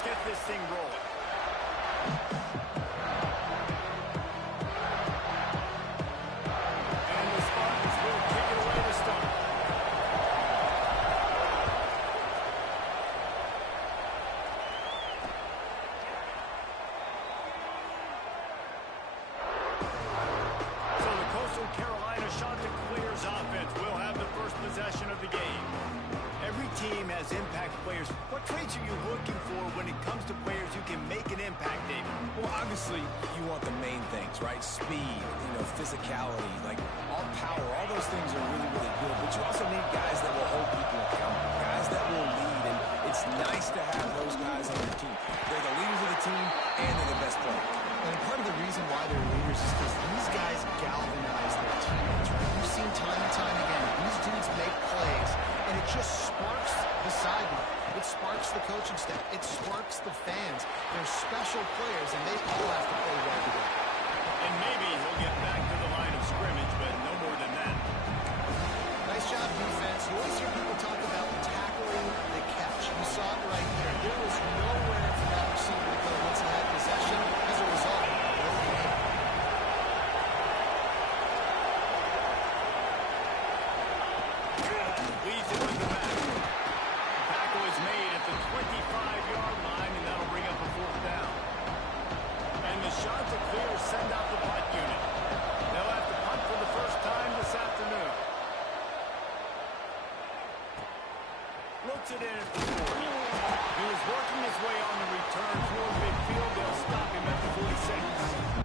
Let's get this thing rolling. And the Spartans will kick it away to start. So the Coastal Carolina Chanticleers offense will have the first possession of the game. Every team has impact players. What traits are you looking for when it comes to players who can make an impact, David? Well, obviously, you want the main things, right? Speed, physicality, like all power, all those things are really, really good. But you also need guys that will hold people accountable, guys that will lead. And it's nice to have those guys on your team. They're the leaders of the team, and they're the best players. And part of the reason why they're leaders is because these guys galvanize their teammates, right? You've seen time and time again, these dudes make plays, and it just sparks the sideline. It sparks the coaching staff. It sparks the fans. They're special players, and they all have to play well together. And maybe he'll get back to the line of scrimmage, but no more than that. Nice job, defense. You always hear people talk about tackling the catch. You saw it right there. There was nowhere for that receiver to go once he had possession. As a result, no gain. Leads it with the back. Tackle is made at the 25-yard line, and that'll bring up a fourth down. And the Chanticleers send out the punt unit. They'll have to punt for the first time this afternoon. Looks it in at the 40. He was working his way on the return for midfield. They'll stop him at the 46.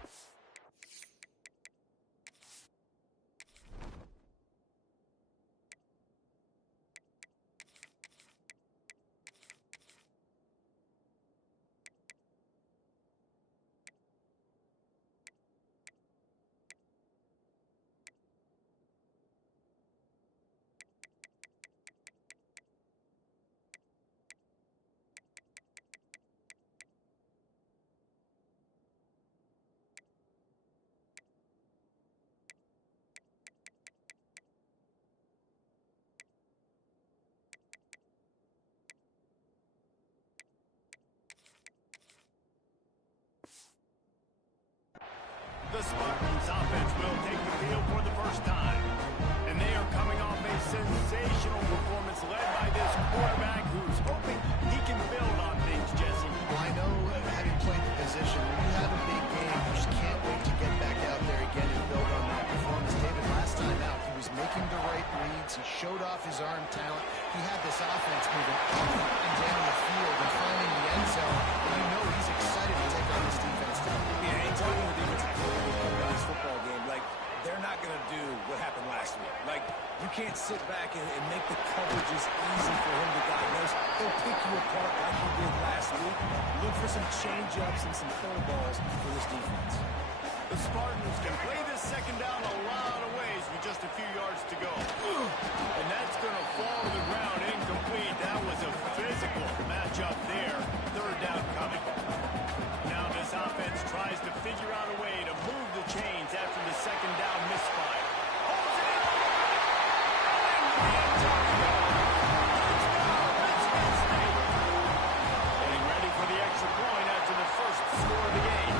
The Spartans offense will take the field for the first time. And they are coming off a sensational performance led by this quarterback who's hoping he can build on things, Jesse. Well, I know, having played the position, when you have a big game, you just can't wait to get back out there again and build on that performance. David, last time out, he was making the right reads. He showed off his arm talent. He had this offense moving up and down the field and finding the end zone. And you know he's excited to take on this defense today. Yeah, anytime the defensive coordinator comes to this football game, like, they're not going to do what happened last week. Like, you can't sit back and make the coverages easy for him to diagnose. He'll pick you apart like he did last week. Look for some change-ups and some curveballs for this defense. The Spartans can play this second down a lot of ways with just a few yards to go. And that's going to fall to the ground incomplete. That was a physical matchup there. Third down coming. Now this offense tries to figure out a way to move the chains after the second down misfire. Holds it in. Getting ready for the extra point after the first score of the game.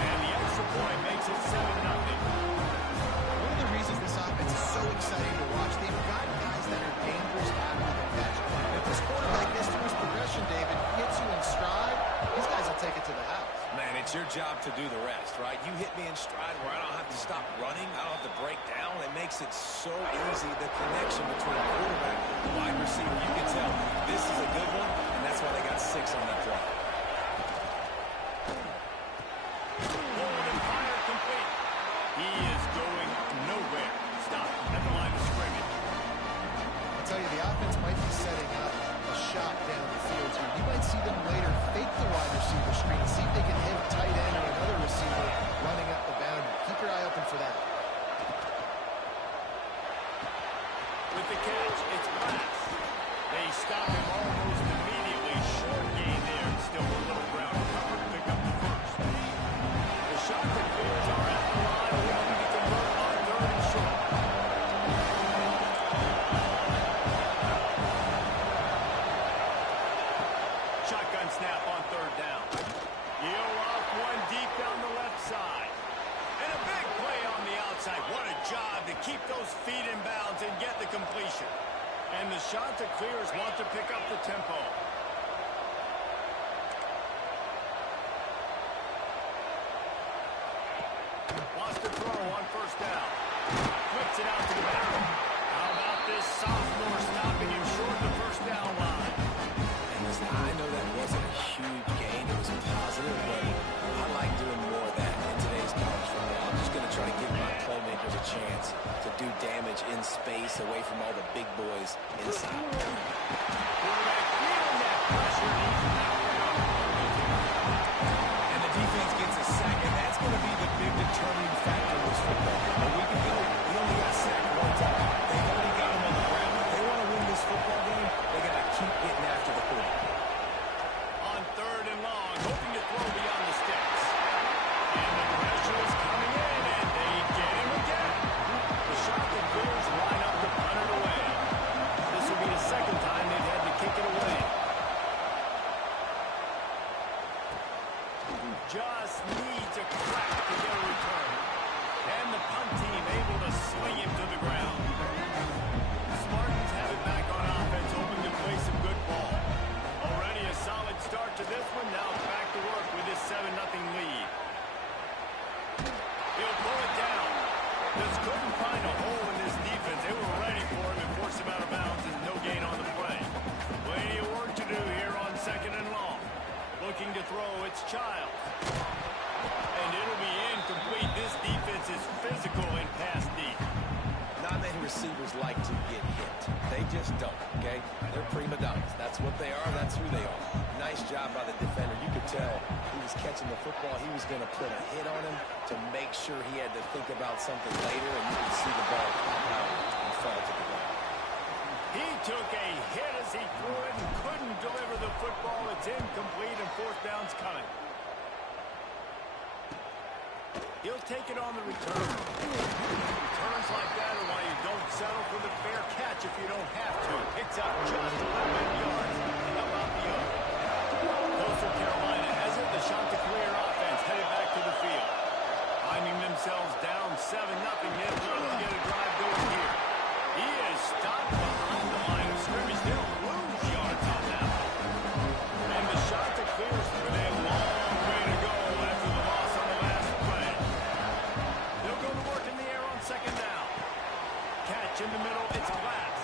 And the extra point makes it 7-0. One of the reasons this offense is so exciting to watch, they've got guys that are dangerous after the catch. If this quarterback gets through his progression, David, hits you in stride, these guys will take it to the house. Man, it's your job to do the rest, right? You hit me in stride where I don't have to stop running. I don't have to break down. It makes it so easy, the connection between quarterback and wide receiver. You can tell this is a good one, and that's why they got 6 on that drive. Forward and fire complete. He is going nowhere. Stop at the line of scrimmage. I'll tell you, the offense might be setting up a shot down the field here. You might see them later fake the wide receiver screen, see if they can hit a tight end or another receiver running up the boundary. Keep your eye open for that. With the catch, it's Glass. They stop him almost immediately. Short gain there. Still Chanticleers want to pick up the tempo. Wants to throw on first down. Flips it out to the back. How about this sophomore stopping him short of the first down line? And listen, I know that wasn't a huge gain. It was positive, but I like doing more of that in today's college football. I'm just going to try to give my playmakers a chance to do damage in space away from all the big boys inside. Quarterback feeling that pressure. And the defense gets a sack, and that's going to be the big determining factor in this football game. A week ago, he only got sacked one time. They've already got him on the ground. If they want to win this football game, they got to keep getting after the quarterback. On third and long, hoping to throw beyond the sticks. And the pressure is coming in, and they get him again. The Chanticleers line up to punt it away. This will be the second time they've had to kick it away. Just needs a crack to get a return. And the punt team able to swing him to the ground. Spartans have it back on offense, hoping to play some good ball. Already a solid start to this one. Now back to work with this 7-0 lead. He'll pull it down. Just couldn't find a hole in this defense. They were ready for him and forced him out of bounds, and no gain on the play. Plenty of work to do here on second and long. Looking to throw, it's Child. And it'll be incomplete. This defense is physical in pass deep. Not many receivers like to get hit. They just don't, okay? They're prima donnas. That's what they are. That's who they are. Nice job by the defender. You could tell he was catching the football. He was going to put a hit on him to make sure he had to think about something later, and you could see the ball pop out and fall to the ground. He took a hit as he threw it and couldn't deliver the football. It's incomplete, and fourth down's coming. He'll take it on the return. Returns like that are why you don't settle for the fair catch if you don't have to. Picks up just 11 yards. How about the other? Coastal Carolina has it. The Chanticleer offense headed back to the field. Finding themselves down 7-0. They'll really get a drive going here. He is stopped behind the line of scrimmage. They'll lose yards on that one. And the Chanticleers with a long way to go after the loss on the last play. They'll go to work in the air on second down. Catch in the middle, it's Glass.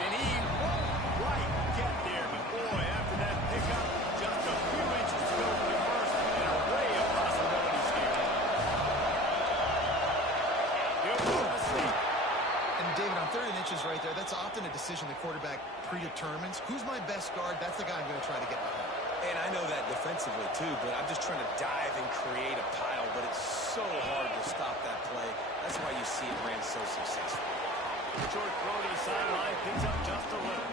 And he won't quite get there, but boy, after that pickup, just a few inches to go for the first, and an array of possibilities here. He'll go to sleep. And David, on 3rd and inches right there, that's often a decision the quarterback predetermines. Who's my best guard? That's the guy I'm going to try to get behind. And I know that defensively, too, but I'm just trying to dive and create a pile, but it's so hard to stop that play. That's why you see it ran so successful. Short throw to the sideline, picks up just a little.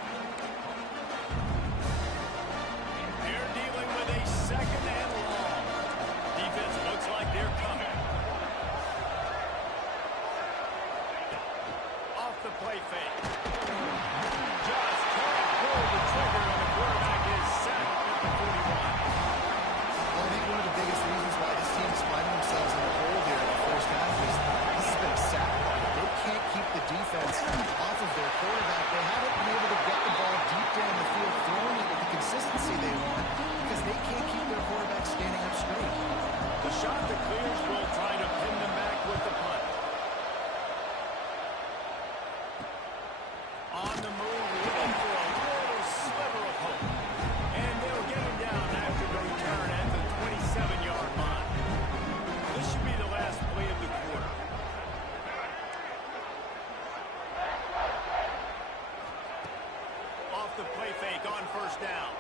They're dealing with a second and long. Defense looks like they're coming. Off the play fake. Just can't pull the trigger, and the quarterback is sacked at the 41. Well, I think one of the biggest reasons why this team is finding themselves in the hole here in the first half is this has been a sack. They can't keep the defense off of their quarterback. They haven't been able to get the ball deep down the field, throwing it with the consistency they want because they can't keep their quarterback standing up straight. The Chanticleers will try to pin them back with the punt. On the move, looking for a little sliver of hope. And they'll get him down after the return at the 27-yard line. This should be the last play of the quarter. Off the play fake on first down.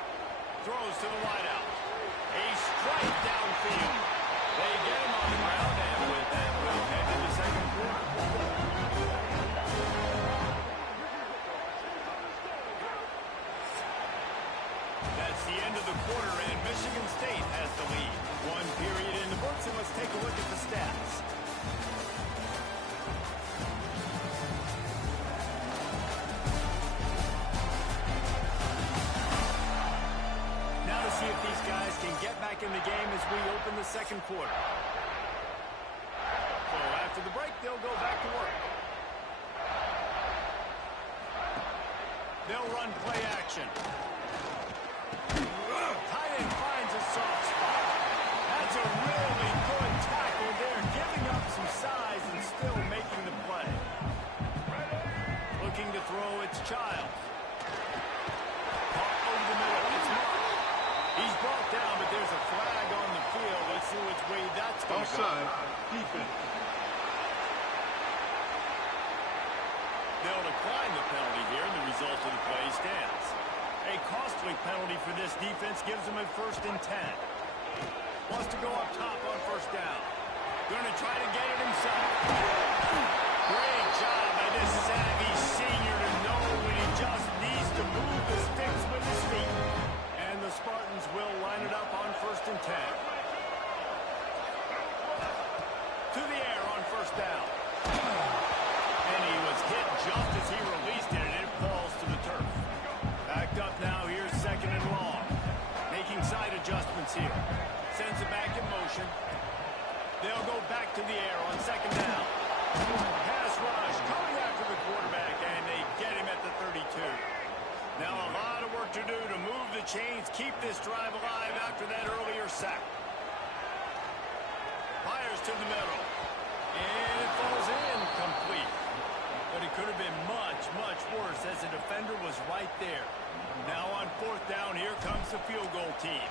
Throws to the wideout. A strike downfield. They get him on the ground, and with that, we'll head to the second quarter. That's the end of the quarter, and Michigan State has the lead. One period in the books, and let's take a look at the stats. Now to see if these guys can get back in the game as we open the second quarter. So after the break, they'll go back to work. They'll run play action. Tight end finds a soft spot. That's a really good tackle there, giving up some size and still making the play. Looking to throw, it's Childs. Caught over the middle, it's Mark. He's brought down, but there's a flag on the field. Let's see which way that's going to go. Offside, defense. They'll decline the penalty here, and the result of the play stands. A costly penalty for this defense gives them a 1st and 10. Wants to go up top on 1st down. Going to try to get it himself. Great job by this savvy senior to know when he just needs to move the sticks with his feet. And the Spartans will line it up on 1st and 10. To the air on 1st down. And he was hit just as he released it, and it falls to the turf. Backed up now, here's 2nd and long. Making side adjustments here. Sends it back in motion. They'll go back to the air on 2nd down. Pass rush coming after the quarterback, and they get him at the 32. Now a lot of work to do to move the chains, keep this drive alive after that earlier sack. Fires to the middle. And it falls in complete. But it could have been much, much worse as the defender was right there. Now on 4th down, here comes the field goal team.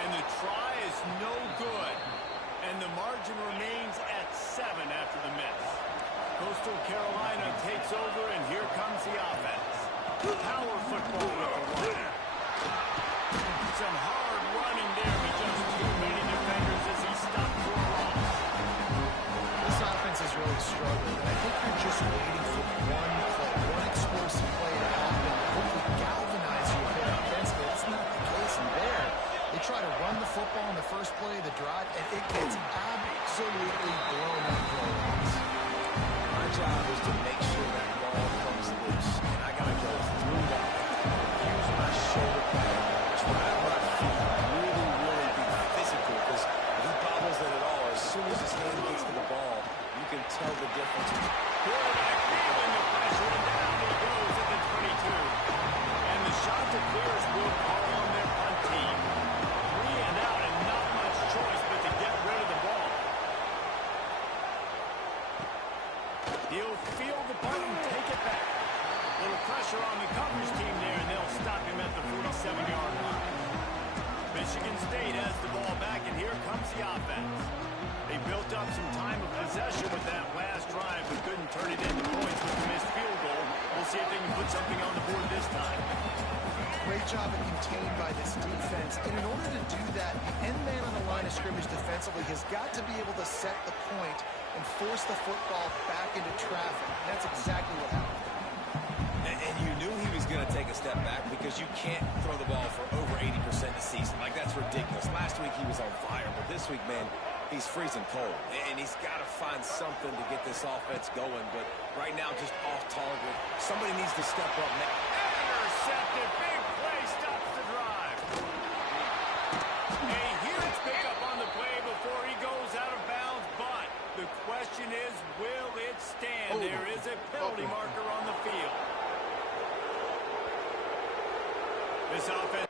And the try is no good. And the margin remains at 7 after the miss. Coastal Carolina takes over, and here comes the offense. Power football with the run. Some hard running there, but just too many defenders as he stopped for a loss. This offense has really struggled, and I think you're just waiting for one play, one explosive play to happen, hopefully galvanize you a bit offensively. That's not the case in there. They try to run the football in the first play of the drive, and it gets absolutely blown up for a loss. My job is to make sure that ball comes loose, and I got to go through that. Use my shoulder pad, try my feet, really be physical, because if he bobbles it at all, as soon as his hand gets to the ball, you can tell the difference. Quarterback feeling the pressure, and down he goes at the 22. And the shot to clears will call on their punt team. 3 and out, and not much choice but to get rid of the ball. He'll feel the punt and take it back. Little pressure on the coverage team there, and they'll stop him at the 47-yard line. Michigan State has the ball back, and here comes the offense. They built up some time of possession with that last drive, but couldn't turn it into points with the missed field goal. We'll see if they can put something on the board this time. Great job of contained by this defense. And in order to do that, the end man on the line of scrimmage defensively has got to be able to set the point and force the football back into traffic. That's exactly what happened. And you knew he was going to take a step back because you can't throw the ball for over 80% a season. Like, that's ridiculous. Last week he was on fire, but this week, man, he's freezing cold. And he's got to find something to get this offense going. But right now, just off target. Somebody needs to step up now. Intercepted. Big play stops the drive. A huge pickup on the play before he goes out of bounds. But the question is, will it stand? There is a penalty marker on the field. This offense.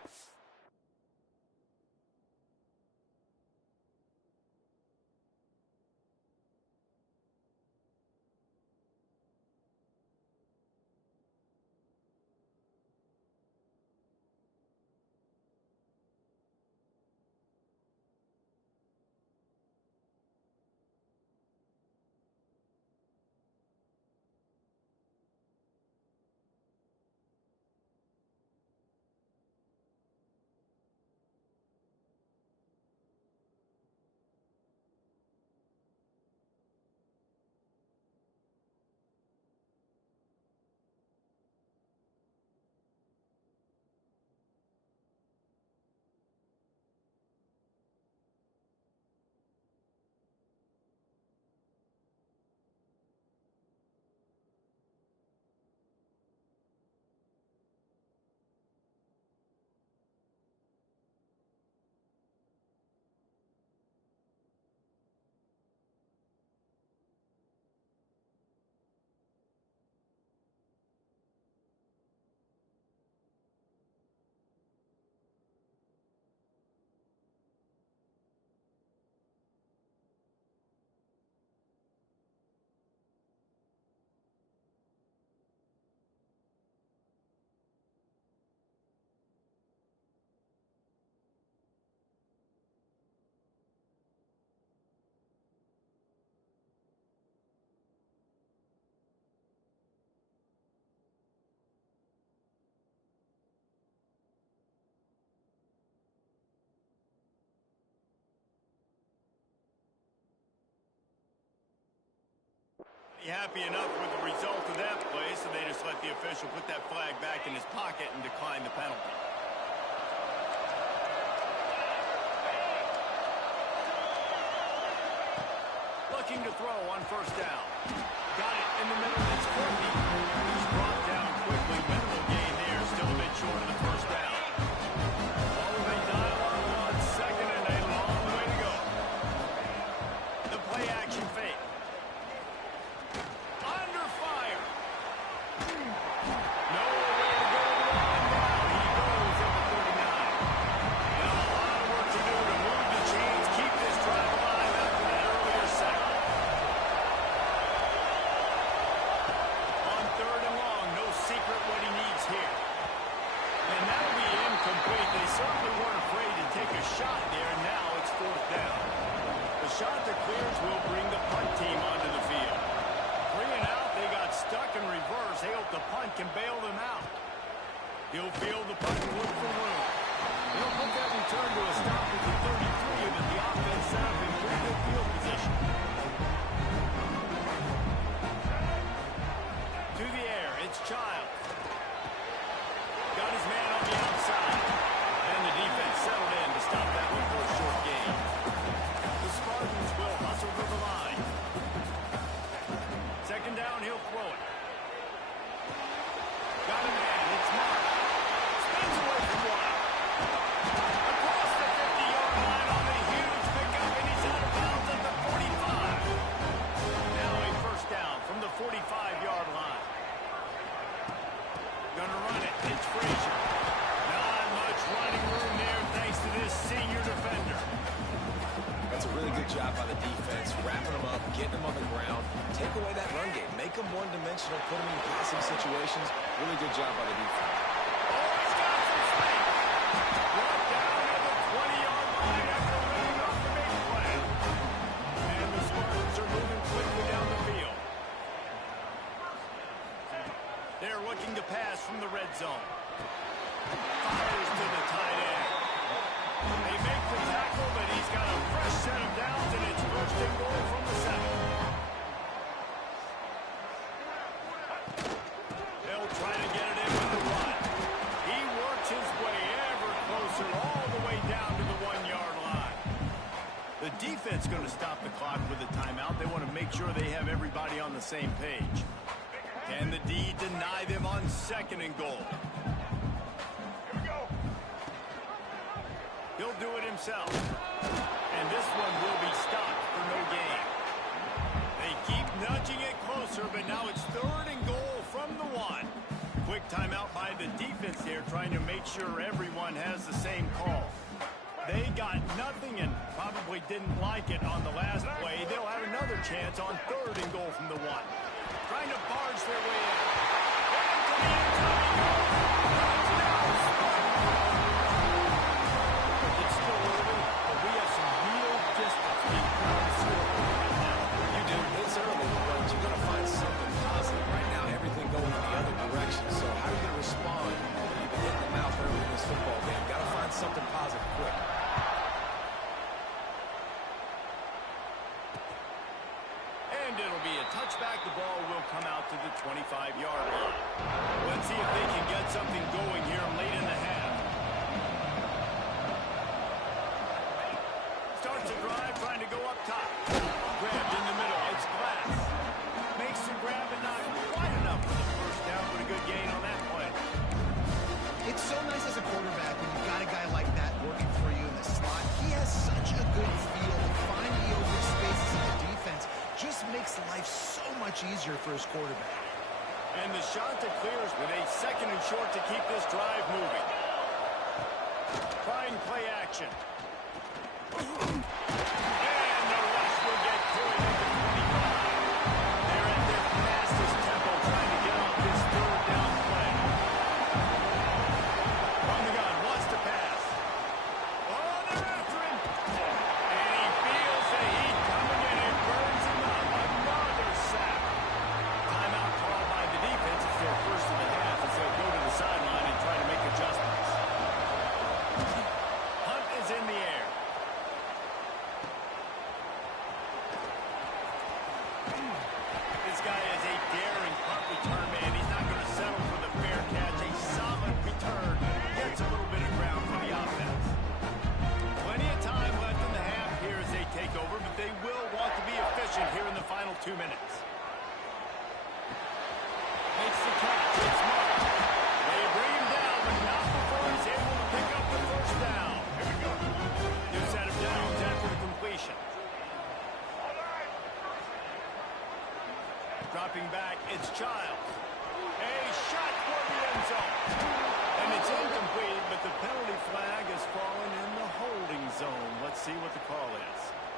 Happy enough with the result of that play, so they just let the official put that flag back in his pocket and decline the penalty. Looking to throw on first down. Got it in the middle. It's Courtney. He's brought down quickly. Minimal gain there. Still a bit short of the first down. Oh, they dial up on second and a long way to go. The play action fake. Under fire. Nowhere to go to the line now. He goes at the 39. Now a lot of work to do to move the chains, keep this drive alive after that earlier sack. On third and long, no secret what he needs here. And that'll be incomplete. They certainly weren't afraid to take a shot there. Now it's fourth down. The shot that clears will bring the punt team onto the field. 3 and out, they got stuck in reverse. They hope the punt can bail them out. He'll field the punt and look for room. They'll put that return to a stop at the 33, but the offense set up in pretty good field position. To the air, it's Childs. Got his man on the outside. And the defense settled in to stop that one for a short gain. The Spartans will hustle to the line. Second down, he'll throw it. Got a man, it's Mark. Spins away from one. Across the 50-yard line on a huge pickup, and he's out of bounds at the 45. Now a first down from the 45-yard line. Gonna run it. It's Frazier. Not much running room there thanks to this senior defender. That's a really good job by the defense, wrapping them up, getting them on the ground. Take away that run game. Make them one-dimensional, put them in passing situations. Really good job by the defense. Oh, he's got some space. Brought down at the 20-yard line after running off the big play. And the Spartans are moving quickly down the field. They're looking to pass from the red zone. Fires to the tight end. They make the tackle, but he's got a fresh set of downs, and it's first and goal from the 7. They'll try to get it in with the run. He works his way ever closer all the way down to the 1-yard line. The defense going to stop the clock with a timeout. They want to make sure they have everybody on the same page. Can the D deny them on second and goal? He'll do it himself. And this one will be stopped for no gain. They keep nudging it closer, but now it's third and goal from the 1. Quick timeout by the defense here, trying to make sure everyone has the same call. They got nothing and probably didn't like it on the last play. They'll have another chance on third and goal from the 1. Trying to barge their way in. Into the end zone he goes. Touchdown, Spartans. It's still early, but we have some real distance being thrown scoreboard right now. You do. It's early, but you're going to find something positive. Right now, everything going in the other direction. So how are you going to respond when you've been hitting the mouth early in this football game? Got to find something positive quick. And it'll be a touchback. The ball will come out to the 25-yard line. Let's see if they can get something going here late in the half. Starts a drive, trying to go up top. Grabbed in the middle. It's Glass. Makes the grab, but not quite enough for the first down, but a good gain on that play. It's so nice as a quarterback when you've got a guy like that working for you in the slot. He has such a good feel, and finding the open spaces in the defense just makes life so much easier for his quarterback. And the shot that clears with a second and short to keep this drive moving. Trying play action. And the rush will get to it at the 25. They're at their fastest tempo trying to get off this third down play. On the gun, wants to pass. Oh, they're after him. And he feels the heat coming in and burns him up. Another sack. Timeout called by the defense. It's their first of the half as they'll go to the sideline and try to make adjustments. Hunt is in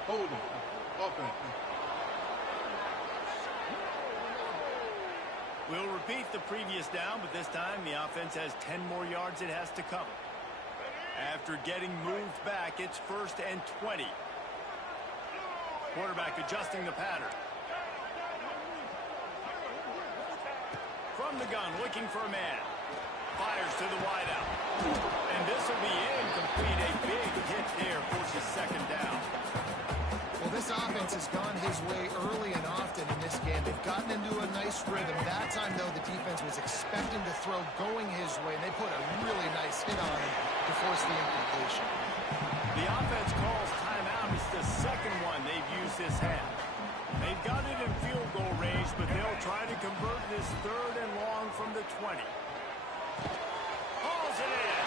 Holding. Offense. We'll repeat the previous down, but this time the offense has 10 more yards it has to cover. After getting moved back, it's 1st and 20. Quarterback adjusting the pattern. From the gun, looking for a man. Fires to the wideout. And this will be incomplete. A big hit there forces 2nd down. Well, this offense has gone his way early and often in this game. They've gotten into a nice rhythm. That time, though, the defense was expecting to throw going his way, and they put a really nice hit on him to force the incompletion. The offense calls timeout. It's the second one they've used this half. They've got it in field goal range, but they'll try to convert this 3rd and long from the 20. Hauls it in.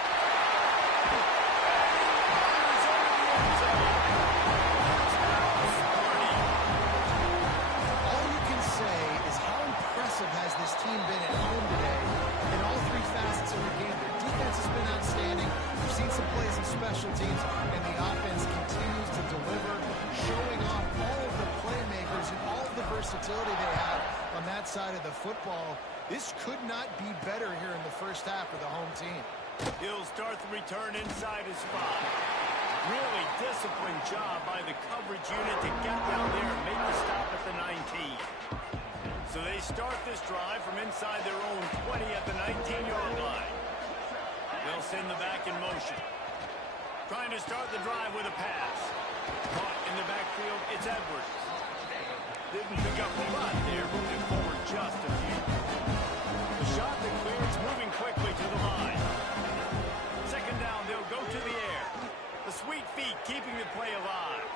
All you can say is how impressive has this team been at home today in all 3 facets of the game. Their defense has been outstanding. We've seen some plays in special teams, and the offense continues to deliver, showing off all of the playmakers and all of the versatility they have on that side of the football. This could not be better here in the first half for the home team. He'll start the return inside his 5. Really disciplined job by the coverage unit to get down there and make the stop at the 19. So they start this drive from inside their own 20 at the 19-yard line. They'll send the back in motion. Trying to start the drive with a pass. Caught in the backfield, it's Edwards. Didn't pick up a lot there, moving forward just a few. The shot that clears, moving quickly to the line. 2nd down, they'll go to the air. The sweet feet keeping the play alive.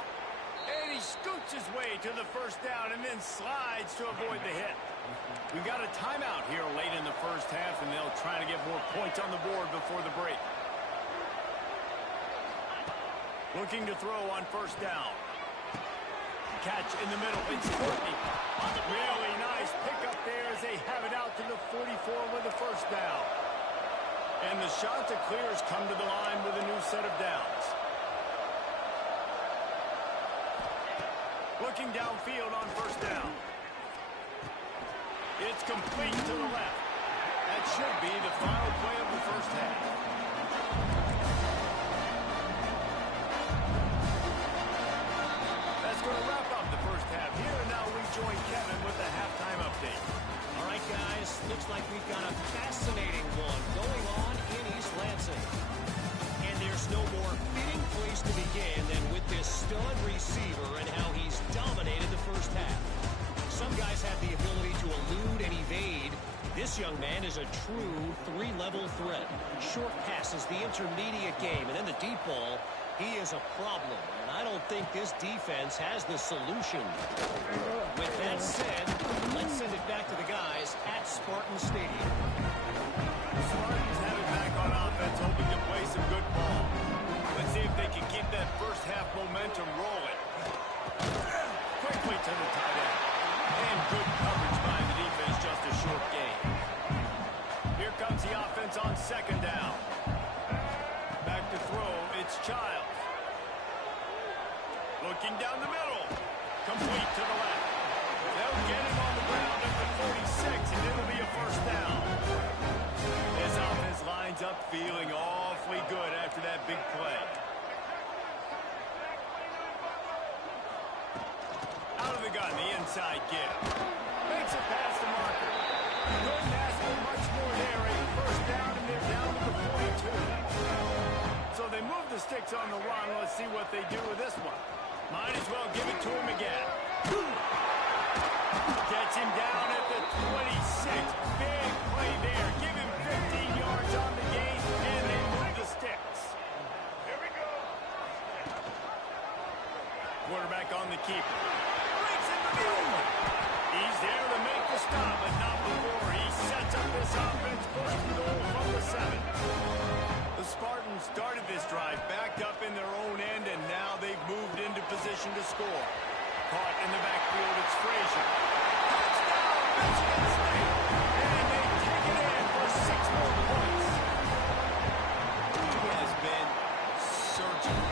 And he scoots his way to the 1st down and then slides to avoid the hit. We've got a timeout here late in the first half, and they'll try to get more points on the board before the break. Looking to throw on 1st down. Catch in the middle. It's Courtney. Really nice pickup there as they have it out to the 44 with the 1st down. And the shot that clears come to the line with a new set of downs. Looking downfield on 1st down. It's complete to the left. That should be the final play of the first half. That's going to wrap up the first half here, and now we join Kevin with the halftime update. All right, guys, looks like we've got a fascinating one going on in East Lansing. And there's no more fitting place to begin than with this stud receiver and how he's dominated the first half. Some guys have the ability to elude and evade. This young man is a true 3-level threat. Short passes, the intermediate game, and then the deep ball. He is a problem, and I don't think this defense has the solution. With that said, let's send it back to the guys at Spartan Stadium. The Spartans have it back on offense, hoping to play some good ball. Let's see if they can keep that first half momentum rolling. Quickly to the tight end. And good coverage by the defense, just a short gain. Here comes the offense on 2nd down. Back to throw, it's Childs. Looking down the middle. Complete to the left. They'll get him on the ground at the 46, and it'll be a 1st down. This offense lines up feeling awfully good after that big play. Out of the gun, the inside give. Makes it past the marker. Couldn't ask for much more there. A 1st down, and they're down to the 42. So they move the sticks on the run. Let's see what they do with this one. Might as well give it to him again. Gets him down at the 26. Big play there. Give him 15 yards on the gain, and they move the sticks. Here we go. Quarterback on the keeper. Breaks in the middle. He's there to make the stop, but not before he sets up this offense. 1st and goal from the 7. The Spartans started this drive backed up in their own end, and now they've moved into position to score. Caught in the backfield, it's Frazier. Touchdown, Michigan State! And they take it in for 6 more points. He has been searching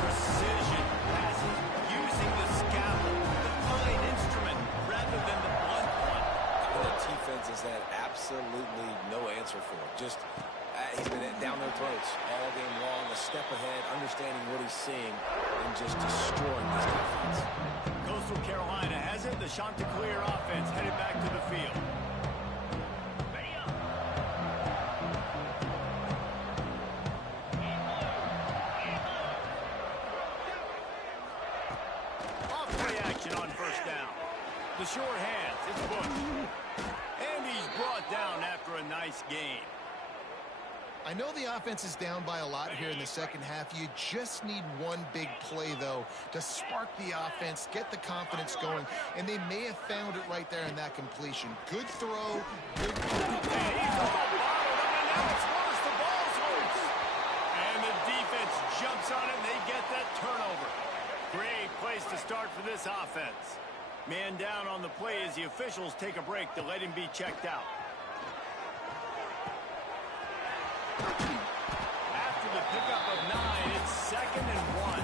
precision passes, has had absolutely no answer for it. Just he's been down their throats all game long, a step ahead, understanding what he's seeing, and just destroying this defense. Coastal Carolina has it. The Chanticleer offense headed back to the field. Off-play action on first down. The short hands, it's Bush. And he's brought down after a nice gain. I know the offense is down by a lot here in the second half. You just need one big play, though, to spark the offense, get the confidence going, and they may have found it right there in that completion. Good throw. Good. And he's all bottled up, and now it's worse. The ball's loose. And the defense jumps on it, and they get that turnover. Great place to start for this offense. Man down on the play as the officials take a break to let him be checked out. After the pickup of 9, it's 2nd and 1.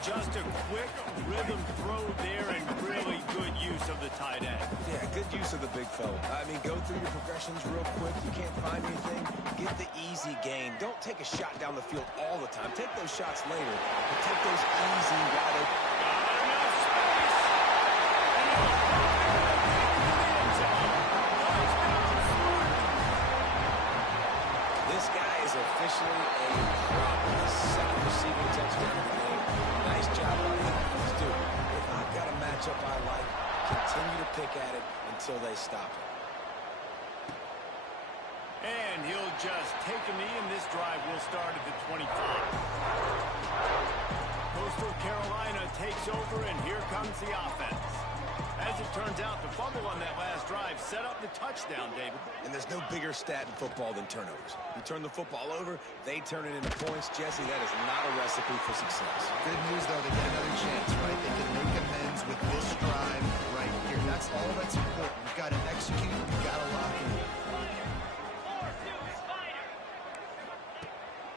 Just a quick rhythm throw there and really good use of the tight end. Yeah, good use of the big fella. I mean, go through your progressions real quick. You can't find anything. Get the easy gain. Don't take a shot down the field all the time. Take those shots later, but take those easy, wide open. Got enough space. And he'll This guy is officially a problem. His second receiving touchdown of the game. Nice job on the offense, dude. If I've got a matchup I like, continue to pick at it until they stop it. And he'll just take a knee, and this drive will start at the 25. Coastal Carolina takes over, and here comes the offense. As it turns out, the fumble on that last drive set up the touchdown, David. And there's no bigger stat in football than turnovers. You turn the football over, they turn it into points. Jesse, that is not a recipe for success. Good news, though, they get another chance, right? They can make amends with this drive right here. That's all that's important. You've got to execute. You've got to lock in.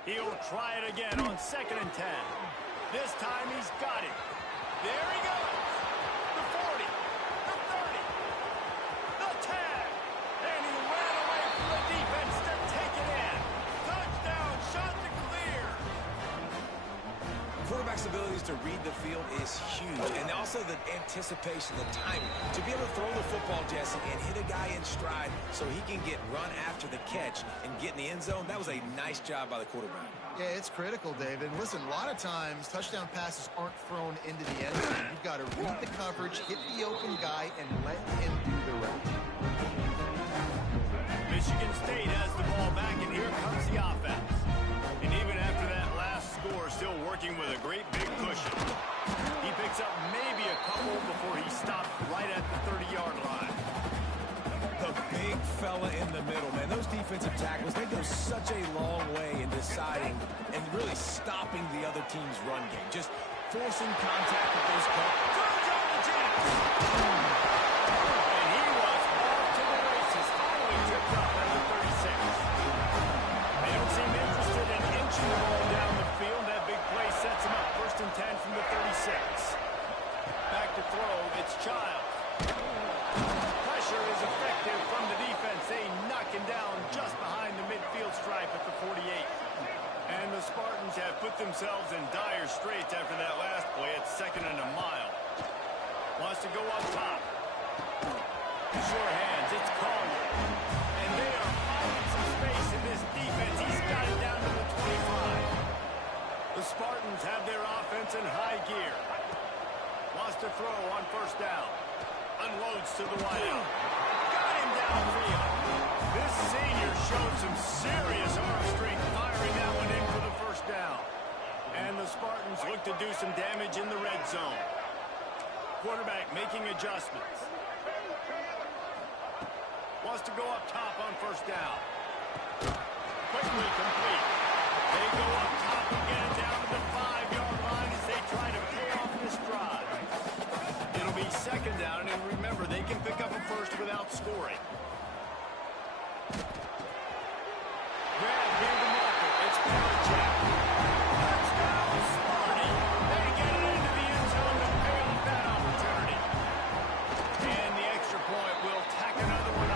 He'll try it again on 2nd and 10. This time he's got it. There he goes. The 40, the 30, the 10. And he ran away from the defense to take it in. Touchdown, Chanticleer. Quarterback's abilities to read the field is huge, and also the anticipation, the timing. To be able to throw the football, Jesse, and hit a guy in stride so he can get run after the catch and get in the end zone, that was a nice job by the quarterback. Yeah, it's critical, David. Listen, a lot of times, touchdown passes aren't thrown into the end zone. You've got to read the coverage, hit the open guy, and let him do the rest. Michigan State has the ball back, and here comes the offense. And even after that last score, still working with a great big cushion. He picks up maybe a couple before he stops right at the 30-yard line. The big fella in the middle, man. Those defensive tackles, they go such a long way in deciding and really stopping the other team's run game. Just forcing contact with those cuts. Throws on the jab. And he was off to the races, finally tripped up at the 36. They don't seem interested in inching the ball down the field. That big play sets him up 1st and 10 from the 36. Back to throw, it's Childs. Pressure is effective from the defense. They knock him down just behind the midfield stripe at the 48. And the Spartans have put themselves in dire straits after that last play. It's 2nd and a mile. Wants to go up top. Sure hands, it's Collier. And they are finding some space in this defense. He's got it down to the 25. The Spartans have their offense in high gear. Wants to throw on 1st down. Unloads to the wideout. Got him downfield. This senior showed some serious arm strength firing that one in for the 1st down. And the Spartans look to do some damage in the red zone. Quarterback making adjustments. Wants to go up top on 1st down. Quickly complete. They go up top again down to the 5-yard line as they try to pay off this drive. It'll be 2nd down, and remember, they can pick up a 1st without scoring. Grab near the marker. It's Belichick. Touchdown, Sparty. They get it into the end zone to pay off that opportunity. And the extra point will tack another one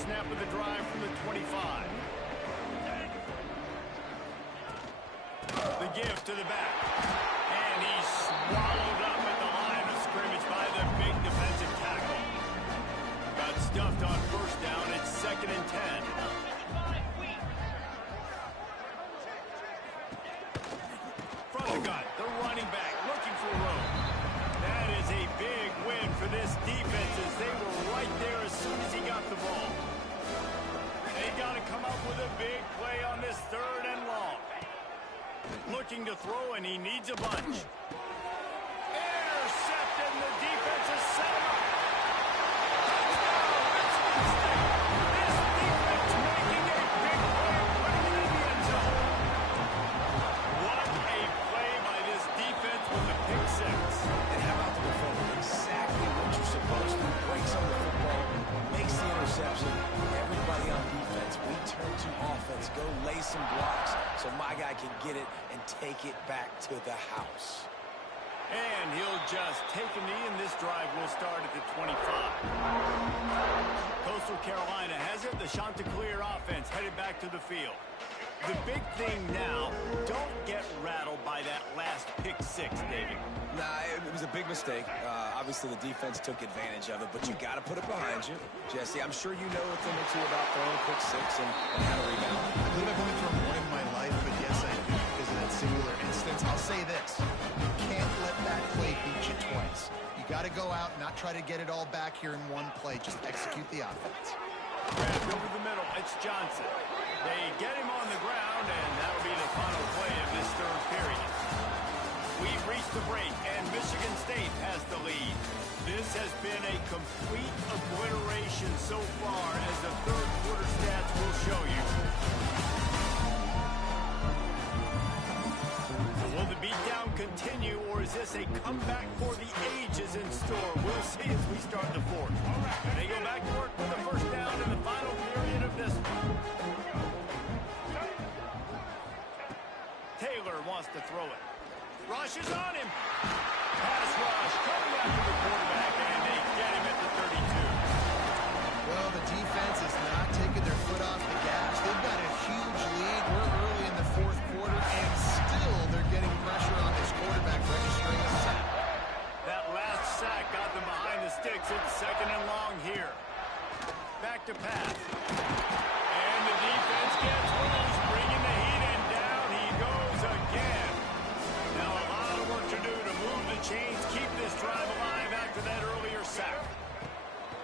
first snap of the drive from the 25. The give to the back. And he's swallowed up at the line of scrimmage by the big defensive tackle. Got stuffed on first down. It's 2nd and 10. From the gun, the running back looking for room. That is a big win for this defense as they were right there as soon as he got the ball. They got to come up with a big play on this 3rd and long. Looking to throw, and he needs a bunch. Intercepted, and the defense is set him up. This defense making a big play, putting it in the end zone. What a play by this defense with a pick 6. And how about the defender? Exactly what you're supposed to. Breaks on the football, makes the interception. Everybody on defense, we turn to offense. Go lay some blocks so my guy can get it and take it back to the house. And he'll just take a knee, and this drive will start at the 25. Coastal Carolina has it. The Chanticleer offense headed back to the field. The big thing now, don't get rattled by that last pick 6, David. Nah, it was a big mistake. Obviously, the defense took advantage of it, but you got to put it behind you. Jesse, I'm sure you know a thing or two about throwing a pick 6 and how to rebound. I believe I've only thrown one in my life, but yes, I do because of that singular instance. I'll say this. You can't let that play beat you twice. You got to go out and not try to get it all back here in one play. Just execute the offense. Grabbed over the middle. It's Johnson. They get him on the ground, and that'll be the final play of this 3rd period. We've reached the break, and Michigan State has the lead. This has been a complete obliteration so far, as the 3rd quarter stats will show you. Will the beatdown continue, or is this a comeback for the ages in store? We'll see as we start the 4th. They go back to work for the first down in the final period of this one. Taylor wants to throw it. Rush is on him. Pass rush coming after the quarterback, and they get him at the 32. Well, the defense is not taking their foot off the gas. They've got a huge lead. We're early in the 4th quarter, and still they're getting pressure on this quarterback, registering a sack. That last sack got them behind the sticks. It's 2nd and long here. Back to pass. And the defense gets loose, bringing the heat, and down he goes again. Now a lot of work to do to move the chains, keep this drive alive after that earlier sack.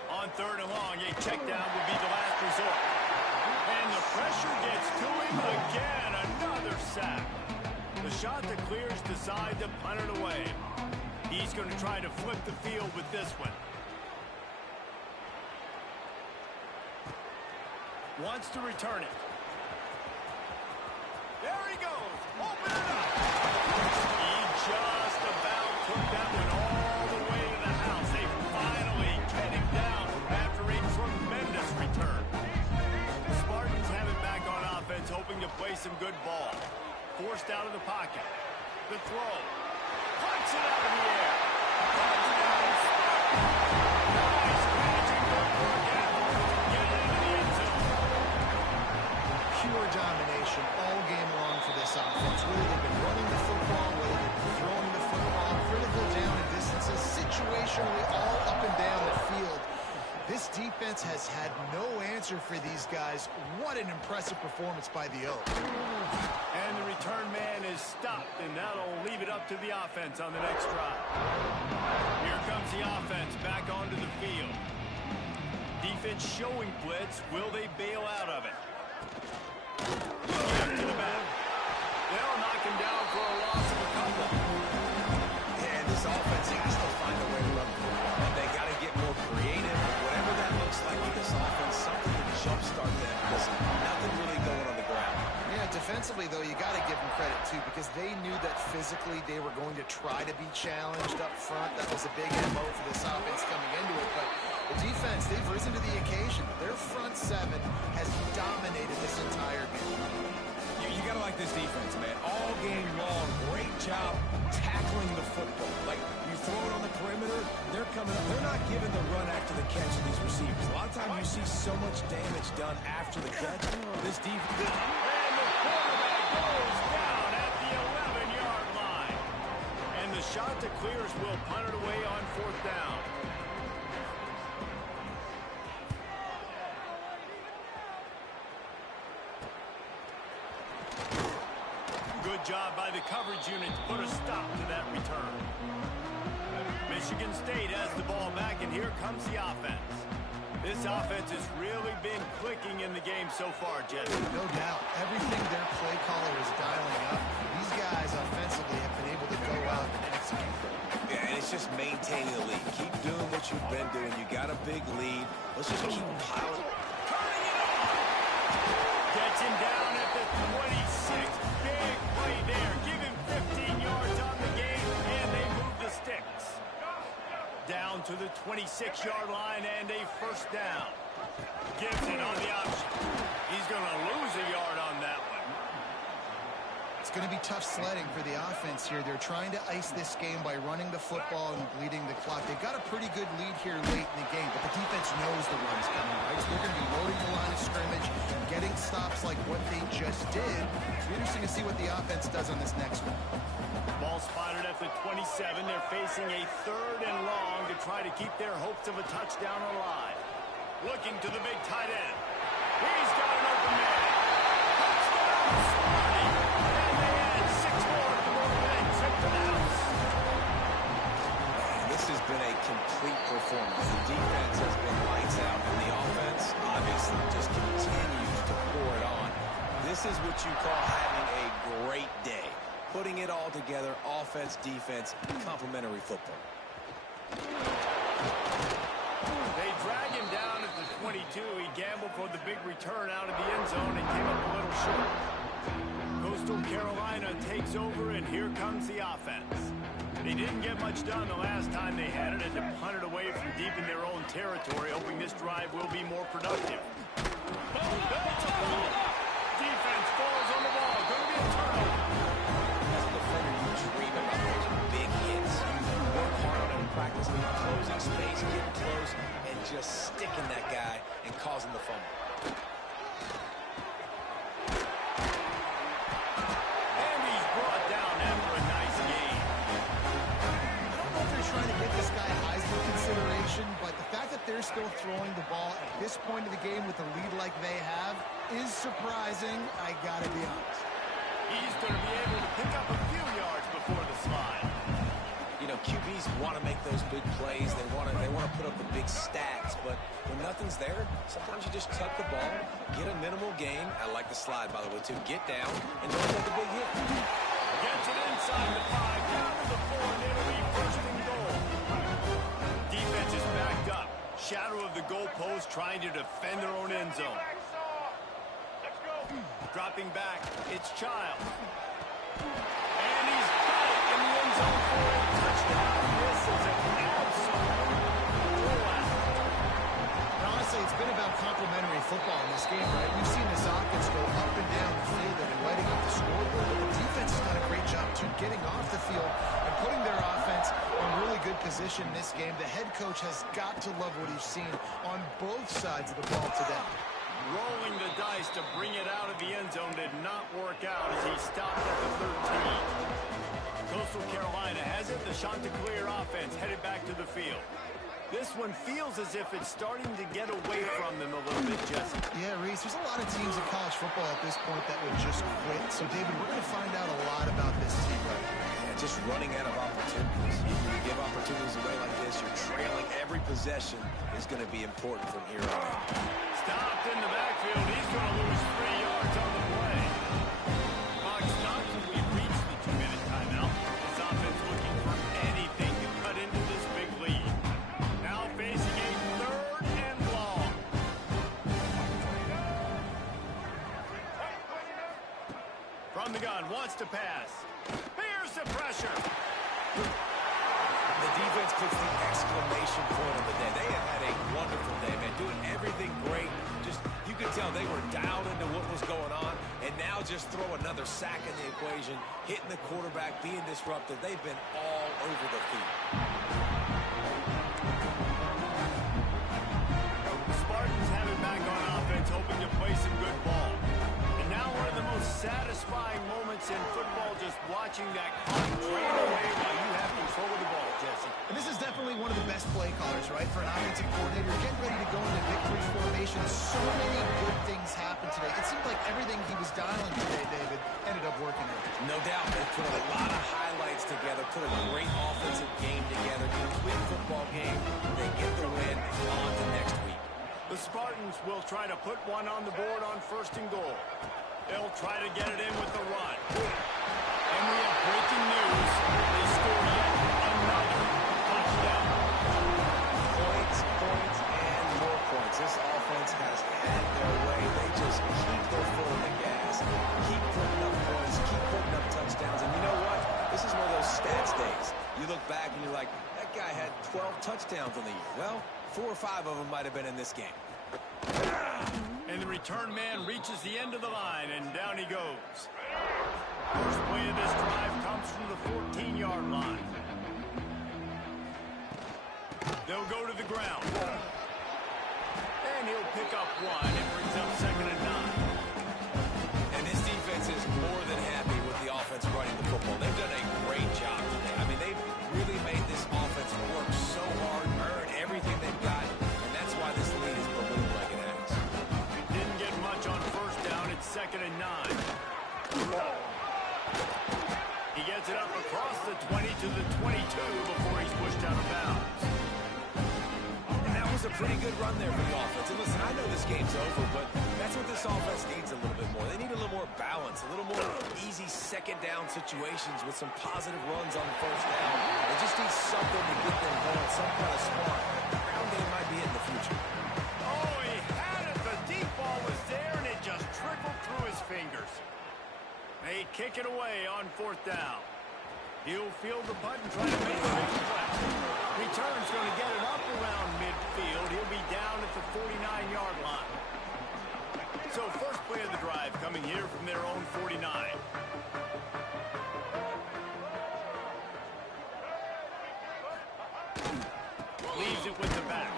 On 3rd and long, a check down would be the last resort. And the pressure gets to him again. Another sack. The Chanticleers decide to punt it away. He's going to try to flip the field with this one. Wants to return it. There he goes. Open it up. He just about took that one all the way to the house. They finally get him down after a tremendous return. The Spartans have it back on offense, hoping to play some good ball. Forced out of the pocket. The throw. Punts it out of the air. Touchdown, Spartans. Nice catching good work afterwards to get it into the end zone. Pure domination all game long for this offense. Whether they've been running the football, whether they've been throwing the football, critical down and distances, situationally all up and down the field. This defense has had no answer for these guys. What an impressive performance by the Oaks. And the return man is stopped, and that'll leave it up to the offense on the next drive. Here comes the offense back onto the field. Defense showing blitz. Will they bail out of it? Back to the back. They'll knock him down for a loss of a couple. And this offense has to find a way to run the football. And they got to get more creative. Whatever that looks like in this offense, something to jumpstart them because nothing really going on the ground. Yeah, defensively, though, you got to give them credit, too, because they knew that physically they were going to try to be challenged up front. That was a big MO for this offense coming into it. But the defense, they've risen to the occasion. Their front 7 has dominated this entire game. You got to like this defense, man. All game long, great job tackling the football. Like, you throw it on the perimeter, they're coming up. They're not giving the run after the catch to these receivers. A lot of times you see so much damage done after the catch. This defense... And the quarterback goes down at the 11-yard line. And the Chanticleers will punt it away on 4th down. Good job by the coverage unit to put a stop to that return. Michigan State has the ball back, and here comes the offense. This offense has really been clicking in the game so far, Jesse. No doubt. Everything their play caller is dialing up. These guys offensively have been able to go out and execute. Yeah, and it's just maintaining the lead. Keep doing what you've been doing. You got a big lead. Let's just keep piling. Turning it on! Gets him down at the 26. Big play there. Give him 15 yards on the game, and they move the sticks. Down to the 26-yard line and a 1st down. Gibson on the option. He's going to lose a yard on that one. It's going to be tough sledding for the offense here. They're trying to ice this game by running the football and bleeding the clock. They've got a pretty good lead here late in the game, but the defense knows the run's coming, right? So they're going to be loading the line of scrimmage, getting stops like what they just did. It'll be interesting to see what the offense does on this next one. Ball spotted at the 27. They're facing a 3rd and long to try to keep their hopes of a touchdown alive. Looking to the big tight end. He's got an open man. Touchdown, Sparty! And they add 6 more to the momentum trip to the house. This has been a complete performance. The defense has been lights out, and the offense obviously just continues to pour it on. This is what you call having a great day. Putting it all together, offense, defense, complementary football. They drag him down at the 22. He gambled for the big return out of the end zone and came up a little short. Coastal Carolina takes over, and here comes the offense. They didn't get much done the last time they had it, and to punt it away from deep in their own territory, hoping this drive will be more productive. That's a ball. Defense falls on the ball. Going to be a turnover. Dream about those big hits. You work hard on it in practice, closing space, getting close, and just sticking that guy and causing the fumble. And he's brought down after a nice game. I don't know if they're trying to get this guy Heisman consideration, but the fact that they're still throwing the ball at this point of the game with a lead like they have is surprising, I gotta be honest. He's going to be able to pick up a few yards before the slide. You know, QBs want to make those big plays. They want to put up the big stats, but when nothing's there, sometimes you just tuck the ball, get a minimal gain. I like the slide, by the way, too. Get down and don't take a big hit. Gets it inside the 5, down to the 4, and it'll be 1st and goal. Defense is backed up. Shadow of the goalpost trying to defend their own end zone. Dropping back, it's Child. And he's got it in the end zone for a touchdown. This is an absolute blowout. And honestly, it's been about complementary football in this game, right? We've seen this offense go up and down the field. They've been lighting up the scoreboard, but the defense has done a great job, too, getting off the field and putting their offense in really good position in this game. The head coach has got to love what he's seen on both sides of the ball today. Rolling the dice to bring it out of the end zone did not work out as he stopped at the 13. Coastal Carolina has it. The Chanticleer offense headed back to the field. This one feels as if it's starting to get away from them a little bit, Jesse. Yeah, Reese, there's a lot of teams in college football at this point that would just quit. So, David, we're going to find out a lot about this team right now. Yeah, just running out of opportunities. If you give opportunities away like this, you're trailing. Every possession is going to be important from here on out. Stopped in the backfield. He's going to lose 3 yards on the play. Clock stops, and we've reached the 2-minute timeout. This offense looking for anything to cut into this big lead. Now facing a 3rd and long. From the gun, wants to pass. Here's the pressure. The defense puts the exclamation point on the day. They have had a wonderful day, man, doing everything great. Just, you could tell they were dialed into what was going on, and now just throw another sack in the equation, hitting the quarterback, being disruptive. They've been all over the field. The Spartans have it mentioned, so many good things happened today. It seemed like everything he was dialing today, David, ended up working out. No doubt. They put a lot of highlights together, put a great offensive game together, complete football game. They get the win. On to next week. The Spartans will try to put one on the board on 1st and goal. They'll try to get it in with the run. And we have breaking news. They scored yet another touchdown. Points, and more points. This offense has had their way. They just keep their foot on the gas, keep putting up points, keep putting up touchdowns. And you know what? This is one of those stats days. You look back and you're like, that guy had 12 touchdowns on the year. Well, 4 or 5 of them might have been in this game. And the return man reaches the end of the line, and down he goes. First play of this drive comes from the 14-yard line. They'll go to the ground. And he'll pick up 1. It brings up 2nd and 9. And this defense is more than happy with the offense running the football. They've done a great job today. I mean, they've really made this offense work so hard, earn everything they've got, and that's why this lead is ballooned like it has. Didn't get much on 1st down. It's 2nd and 9. He gets it up across the 20 to the 22 before he's pushed out of bounds. And that was a pretty good run there for the offense. And listen, I know this game's over, but that's what this offense needs a little bit more. They need a little more balance, a little more easy 2nd down situations with some positive runs on 1st down. They just need something to get them going, some kind of spark. The ground game might be it in the future. Oh, he had it. The deep ball was there, and it just trickled through his fingers. They kick it away on 4th down. He'll field the punt and try to make a big play. Return's going to get it up around midfield. He'll be down at the 49-yard line. So first play of the drive coming here from their own 49. Leaves it with the back.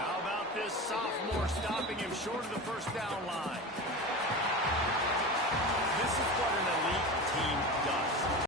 How about this sophomore stopping him short of the 1st down line? This is what an elite team does.